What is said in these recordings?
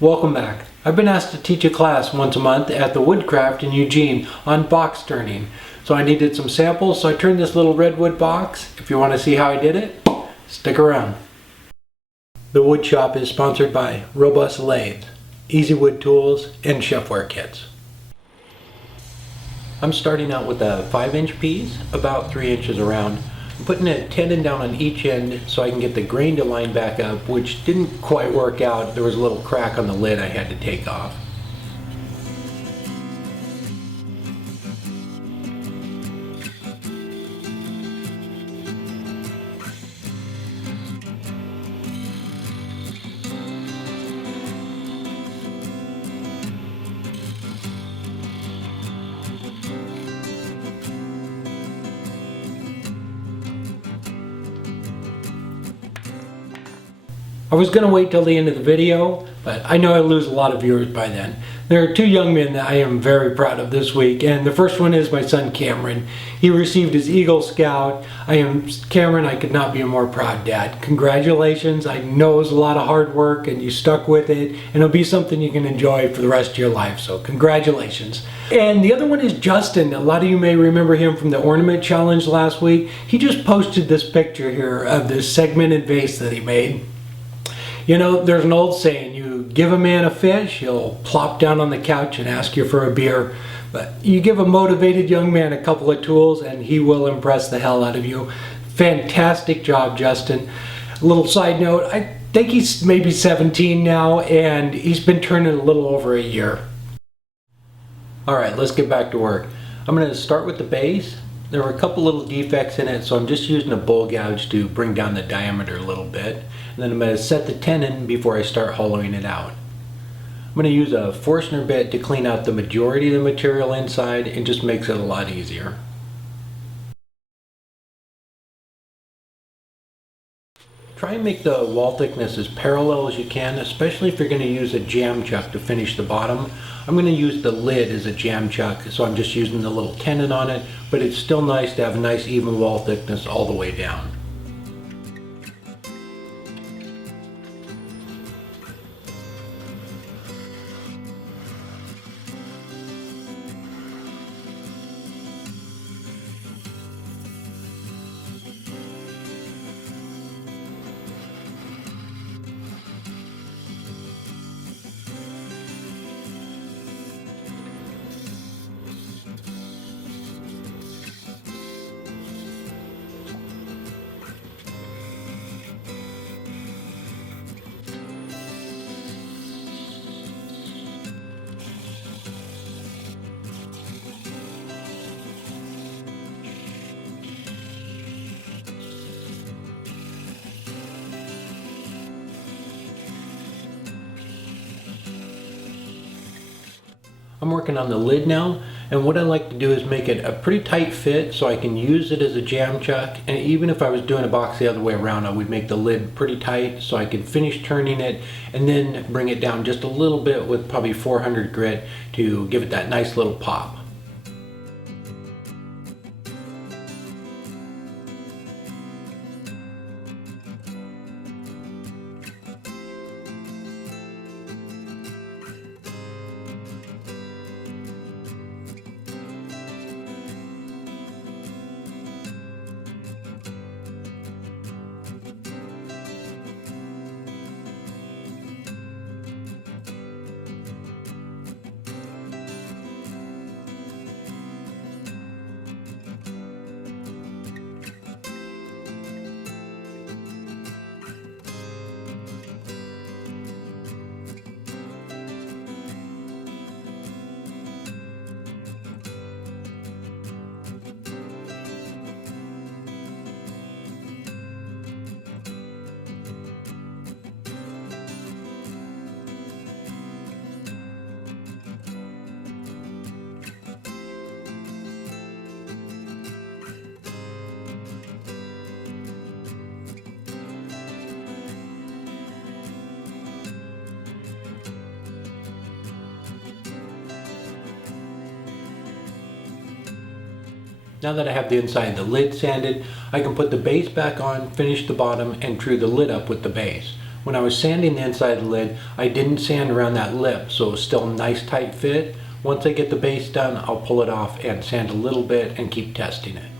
Welcome back. I've been asked to teach a class once a month at the Woodcraft in Eugene on box turning. So I needed some samples, so I turned this little redwood box. If you want to see how I did it, stick around. The wood shop is sponsored by Robust Lathe, Easy Wood Tools, and Chefware Kits. I'm starting out with a 5-inch piece, about 3 inches around. I'm putting a tenon down on each end so I can get the grain to line back up, which didn't quite work out. There was a little crack on the lid I had to take off. I was going to wait till the end of the video, but I know I lose a lot of viewers by then. There are two young men that I am very proud of this week, and the first one is my son Cameron. He received his Eagle Scout. Cameron, I could not be a more proud dad. Congratulations. I know it was a lot of hard work and you stuck with it, and it'll be something you can enjoy for the rest of your life, so congratulations. And the other one is Justin. A lot of you may remember him from the ornament challenge last week. He just posted this picture here of this segmented vase that he made. You know, there's an old saying, you give a man a fish, he'll plop down on the couch and ask you for a beer. But you give a motivated young man a couple of tools and he will impress the hell out of you. Fantastic job, Justin. A little side note, I think he's maybe 17 now and he's been turning a little over a year. All right, let's get back to work. I'm going to start with the base. There were a couple little defects in it, so I'm just using a bowl gouge to bring down the diameter a little bit. And then I'm going to set the tenon before I start hollowing it out. I'm going to use a Forstner bit to clean out the majority of the material inside. It just makes it a lot easier. Try and make the wall thickness as parallel as you can, especially if you're going to use a jam chuck to finish the bottom. I'm going to use the lid as a jam chuck, so I'm just using the little tenon on it, but it's still nice to have a nice even wall thickness all the way down. I'm working on the lid now, and what I like to do is make it a pretty tight fit so I can use it as a jam chuck. And even if I was doing a box the other way around, I would make the lid pretty tight so I could finish turning it and then bring it down just a little bit with probably 400 grit to give it that nice little pop. Now that I have the inside of the lid sanded, I can put the base back on, finish the bottom, and true the lid up with the base. when I was sanding the inside of the lid, I didn't sand around that lip, so it was still a nice tight fit. Once I get the base done, I'll pull it off and sand a little bit and keep testing it.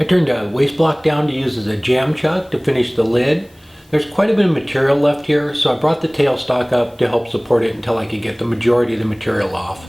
I turned a waste block down to use as a jam chuck to finish the lid. There's quite a bit of material left here, so I brought the tailstock up to help support it until I could get the majority of the material off.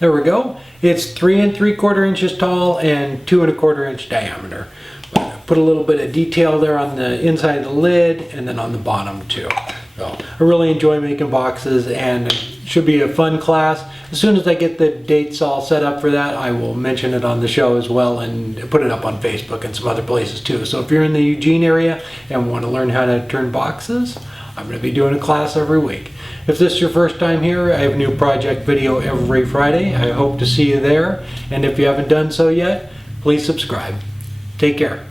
There we go. It's 3 3/4 inches tall and 2 1/4 inch diameter. Put a little bit of detail there on the inside of the lid and then on the bottom too. So I really enjoy making boxes, and it should be a fun class. As soon as I get the dates all set up for that, I will mention it on the show as well and put it up on Facebook and some other places too. So if you're in the Eugene area and want to learn how to turn boxes, I'm going to be doing a class every week. If this is your first time here, I have a new project video every Friday. I hope to see you there. And if you haven't done so yet, please subscribe. Take care.